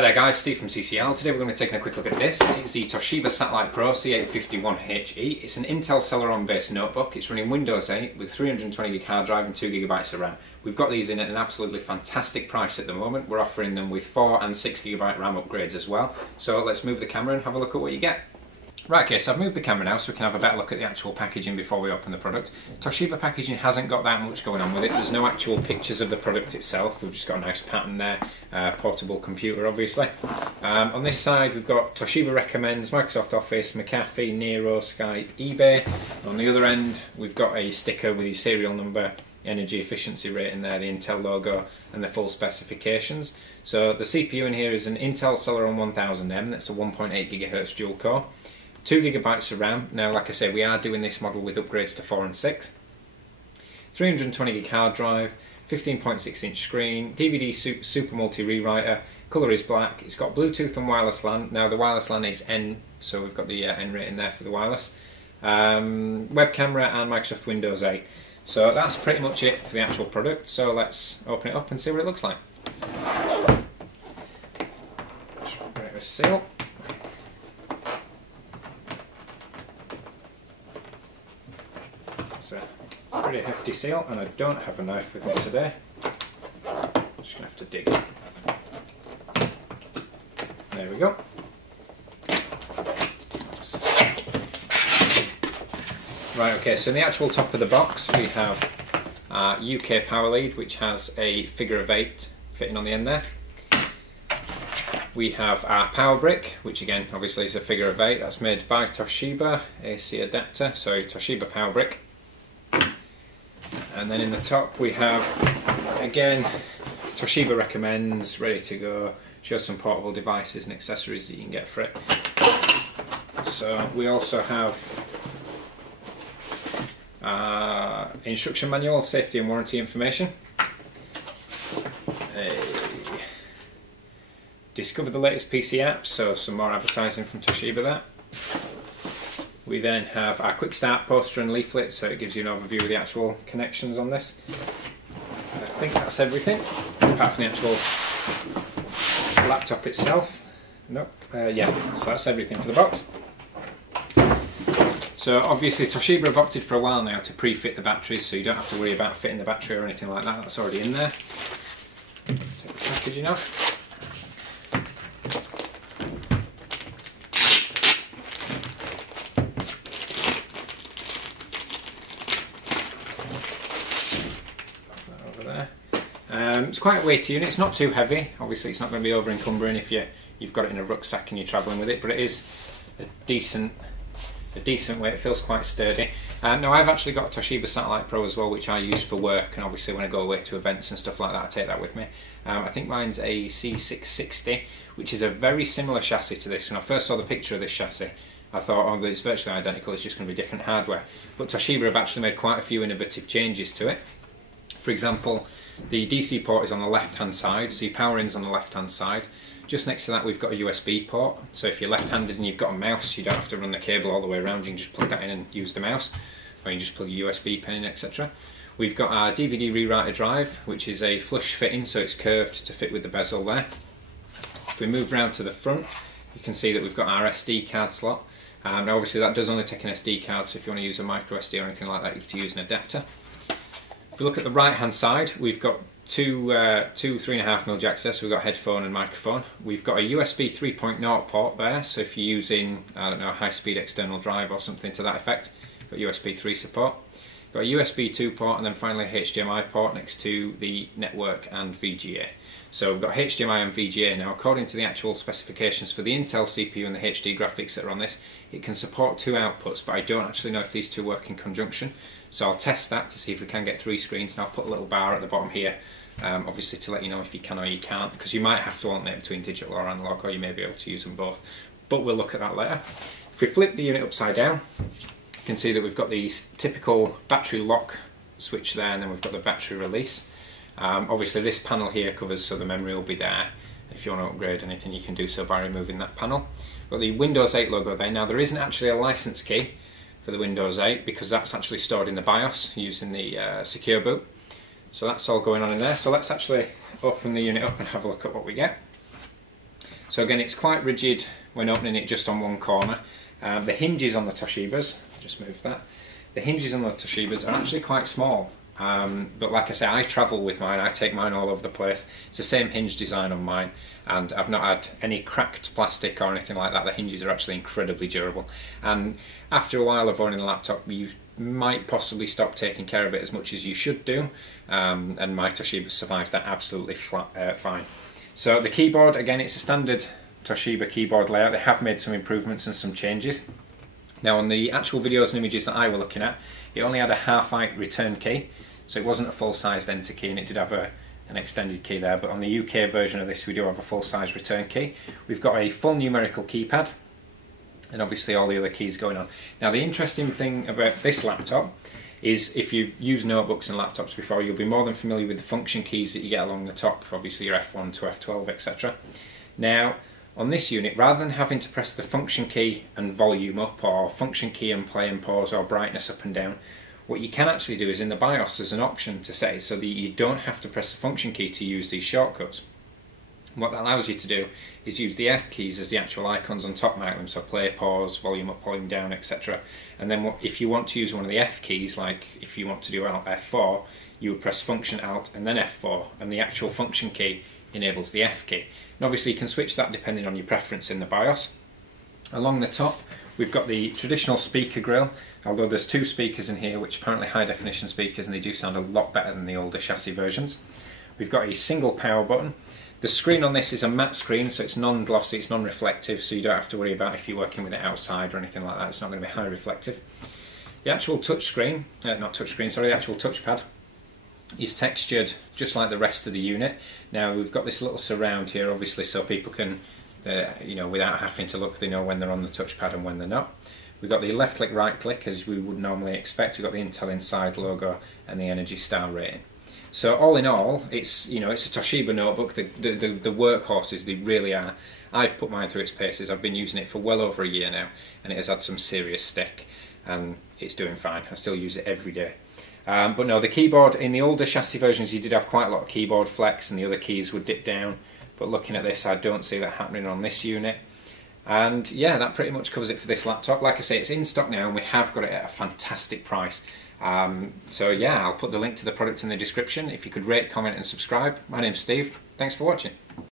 Hi there guys, Steve from CCL. Today we're going to be taking a quick look at this. It's the Toshiba Satellite Pro C850-1HE. It's an Intel Celeron based notebook. It's running Windows 8 with 320GB hard drive and 2GB of RAM. We've got these in at an absolutely fantastic price at the moment. We're offering them with 4 and 6GB RAM upgrades as well. So let's move the camera and have a look at what you get. Right, okay, so I've moved the camera now so we can have a better look at the actual packaging before we open the product. Toshiba packaging hasn't got that much going on with it. There's no actual pictures of the product itself. We've just got a nice pattern there, portable computer obviously. On this side we've got Toshiba recommends, Microsoft Office, McAfee, Nero, Skype, eBay. On the other end we've got a sticker with your serial number, energy efficiency rating there, the Intel logo and the full specifications. So the CPU in here is an Intel Celeron 1000M, that's a 1.8 GHz dual core. 2GB of RAM. Now, like I say, we are doing this model with upgrades to 4 and 6. 320GB hard drive, 15.6-inch screen, DVD Super Multi Rewriter, colour is black, it's got Bluetooth and wireless LAN. Now the wireless LAN is N, so we've got the N rating there for the wireless. Web camera and Microsoft Windows 8. So that's pretty much it for the actual product, so let's open it up and see what it looks like. Just break the seal. It's a pretty hefty seal and I don't have a knife with me today. Just going to have to dig. There we go. Right, okay, so in the actual top of the box we have UK power lead, which has a figure of 8 fitting on the end there. We have our power brick, which again obviously is a figure of 8. That's made by Toshiba, AC adapter, so Toshiba power brick. And then in the top we have, again, Toshiba recommends, ready to go, shows some portable devices and accessories that you can get for it. So we also have instruction manual, safety and warranty information. Discover the latest PC apps, so some more advertising from Toshiba there. We then have our quick start poster and leaflet, so it gives you an overview of the actual connections on this. I think that's everything, apart from the actual laptop itself. Nope, yeah, so that's everything for the box. So obviously Toshiba have opted for a while now to pre-fit the batteries, so you don't have to worry about fitting the battery or anything like that, that's already in there. Take the packaging off. It's quite a weighty unit, it's not too heavy, obviously it's not going to be over encumbering if you've got it in a rucksack and you're travelling with it, but it is a decent weight, it feels quite sturdy. Now I've actually got a Toshiba Satellite Pro as well, which I use for work, and obviously when I go away to events and stuff like that I take that with me. I think mine's a C850, which is a very similar chassis to this. When I first saw the picture of this chassis I thought, oh, it's virtually identical, it's just going to be different hardware. But Toshiba have actually made quite a few innovative changes to it. For example, the DC port is on the left hand side, so your power in's on the left hand side. Just next to that we've got a USB port, so if you're left-handed and you've got a mouse you don't have to run the cable all the way around, you can just plug that in and use the mouse, or you can just plug a USB pen in, etc. We've got our DVD rewriter drive, which is a flush fitting, so it's curved to fit with the bezel there. If we move round to the front you can see that we've got our SD card slot. Now obviously that does only take an SD card, so if you want to use a micro SD or anything like that you have to use an adapter. If we look at the right hand side we've got two 3.5mm jacks there, so we've got headphone and microphone. We've got a USB 3.0 port there, so if you're using, I don't know, a high-speed external drive or something to that effect, got USB 3 support. Got a USB 2 port and then finally a HDMI port next to the network and VGA. So we've got HDMI and VGA. Now according to the actual specifications for the Intel CPU and the HD graphics that are on this, it can support 2 outputs, but I don't actually know if these two work in conjunction. So I'll test that to see if we can get 3 screens, and I'll put a little bar at the bottom here, obviously to let you know if you can or you can't, because you might have to alternate between digital or analog, or you may be able to use them both, but we'll look at that later. If we flip the unit upside down, you can see that we've got the typical battery lock switch there, and then we've got the battery release. Obviously this panel here covers so the memory will be there. If you want to upgrade anything you can do so by removing that panel. We've got the Windows 8 logo there. Now there isn't actually a license key for the Windows 8 because that's actually stored in the BIOS using the secure boot. So that's all going on in there. So let's actually open the unit up and have a look at what we get. So again, it's quite rigid when opening it just on one corner. The hinges on the Toshibas, just move that, the hinges on the Toshibas are actually quite small. But like I say, I travel with mine, I take mine all over the place. It's the same hinge design on mine, and I've not had any cracked plastic or anything like that. The hinges are actually incredibly durable, and after a while of owning a laptop, you might possibly stop taking care of it as much as you should do, and my Toshiba survived that absolutely fine. So the keyboard, again, it's a standard Toshiba keyboard layout. They have made some improvements and some changes. Now on the actual videos and images that I were looking at, it only had a half-height return key, so it wasn't a full-sized enter key, and it did have an extended key there, but on the UK version of this we do have a full-size return key. We've got a full numerical keypad, and obviously all the other keys going on. Now the interesting thing about this laptop is, if you've used notebooks and laptops before, you'll be more than familiar with the function keys that you get along the top, obviously your F1 to F12, etc. Now on this unit, rather than having to press the function key and volume up, or function key and play and pause, or brightness up and down, what you can actually do is in the BIOS there's an option to set it so that you don't have to press the function key to use these shortcuts. What that allows you to do is use the F keys as the actual icons on top mic them, so play, pause, volume up, volume down, etc. And then if you want to use one of the F keys, like if you want to do Alt F4, you would press function Alt and then F4, and the actual function key enables the F key. And obviously you can switch that depending on your preference in the BIOS. Along the top we've got the traditional speaker grill, although there's two speakers in here which are apparently high definition speakers, and they do sound a lot better than the older chassis versions. We've got a single power button. The screen on this is a matte screen, so it's non-glossy, it's non-reflective, so you don't have to worry about if you're working with it outside or anything like that, it's not going to be high reflective. The actual touchscreen, the actual touchpad is textured just like the rest of the unit. Now we've got this little surround here, obviously, so people can, you know, without having to look, they know when they're on the touchpad and when they're not. We've got the left click, right click as we would normally expect. We've got the Intel Inside logo and the Energy Star rating. So all in all, it's, you know, it's a Toshiba notebook. The workhorses, they really are. I've put mine through its paces. I've been using it for well over a year now, and it has had some serious stick, and it's doing fine. I still use it every day. But no, the keyboard, in the older chassis versions you did have quite a lot of keyboard flex and the other keys would dip down, but looking at this I don't see that happening on this unit. And yeah, that pretty much covers it for this laptop. Like I say, it's in stock now and we have got it at a fantastic price. So yeah, I'll put the link to the product in the description. If you could rate, comment and subscribe. My name's Steve. Thanks for watching.